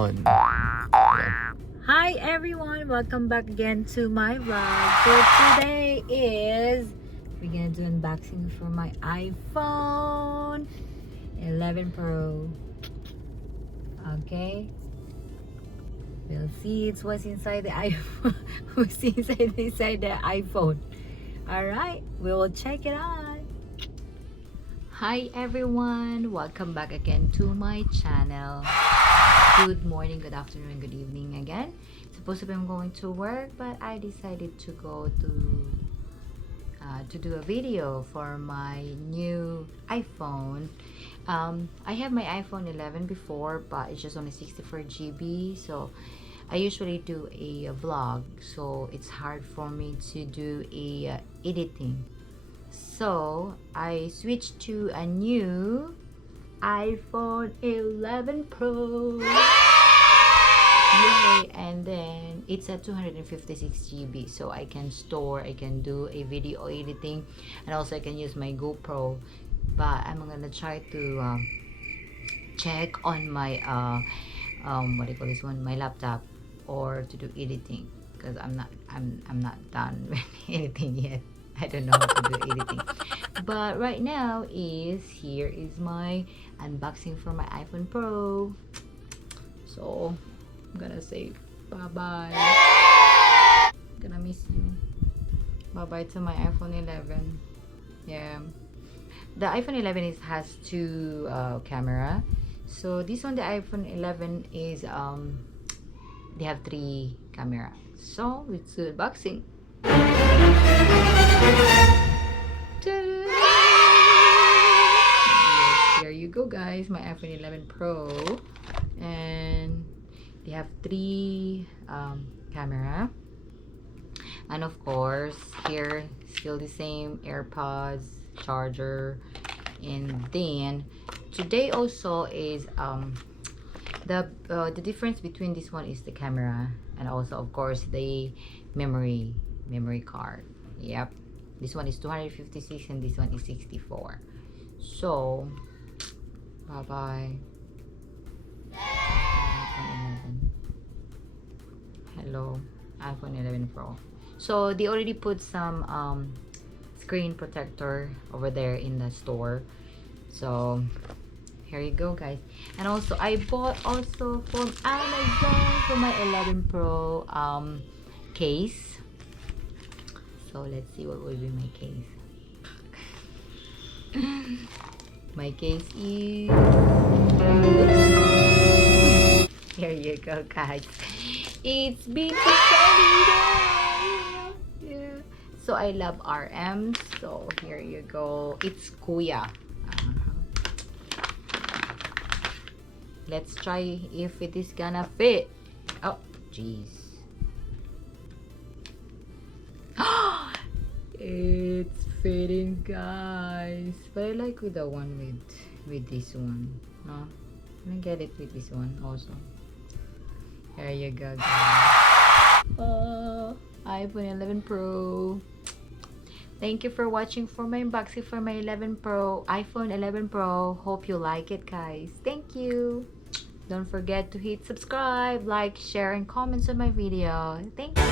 on. Hi everyone, welcome back again to my vlog. So today is we're gonna do unboxing for my iPhone 11 Pro. Okay, we'll see what's inside the iPhone. What's inside the iPhone. All right, we will check it out. Hi everyone, welcome back again to my channel. Good morning, good afternoon, good evening again. Supposedly I'm going to work, but I decided to go to do a video for my new iPhone. I have my iPhone 11 before, but it's just only 64 GB, so I usually do a vlog, so it's hard for me to do a editing. So I switched to a new iPhone 11 Pro. Yay! And then it's at 256 GB, so I can do a video editing, and also I can use my GoPro. But I'm gonna try to check on my what do you call this one, my laptop, or to do editing, because I'm not done with editing yet. I don't know how to do editing. But right now here is my unboxing for my iPhone Pro. So I'm gonna say bye-bye. Gonna miss you. Bye-bye to my iPhone 11. Yeah. The iPhone 11 has two camera. So this one, the iPhone 11 is they have 3 camera. So it's unboxing. Here you go, guys, my iPhone 11 Pro, and they have 3 camera, and of course here still the same AirPods, charger, and then today also is the difference between this one is the camera, and also of course the memory card. Yep, this one is 256 and this one is 64. So bye bye iPhone 11. Hello iPhone 11 Pro. So they already put some screen protector over there in the store. So here you go, guys. And also I bought also from Amazon for my 11 Pro case. So let's see what will be my case. My case is, here you go, guys. It's BT yeah. So I love RM. So here you go. It's Kuya. Let's try if it is gonna fit. Oh, jeez. It's fitting, guys. But I like with the one with this one. No, I'm gonna get it with this one also. There you go, guys. Oh, iPhone 11 Pro. Thank you for watching for my unboxing for my 11 Pro, iPhone 11 Pro. Hope you like it, guys. Thank you. Don't forget to hit subscribe, like, share, and comments on my video. Thank you.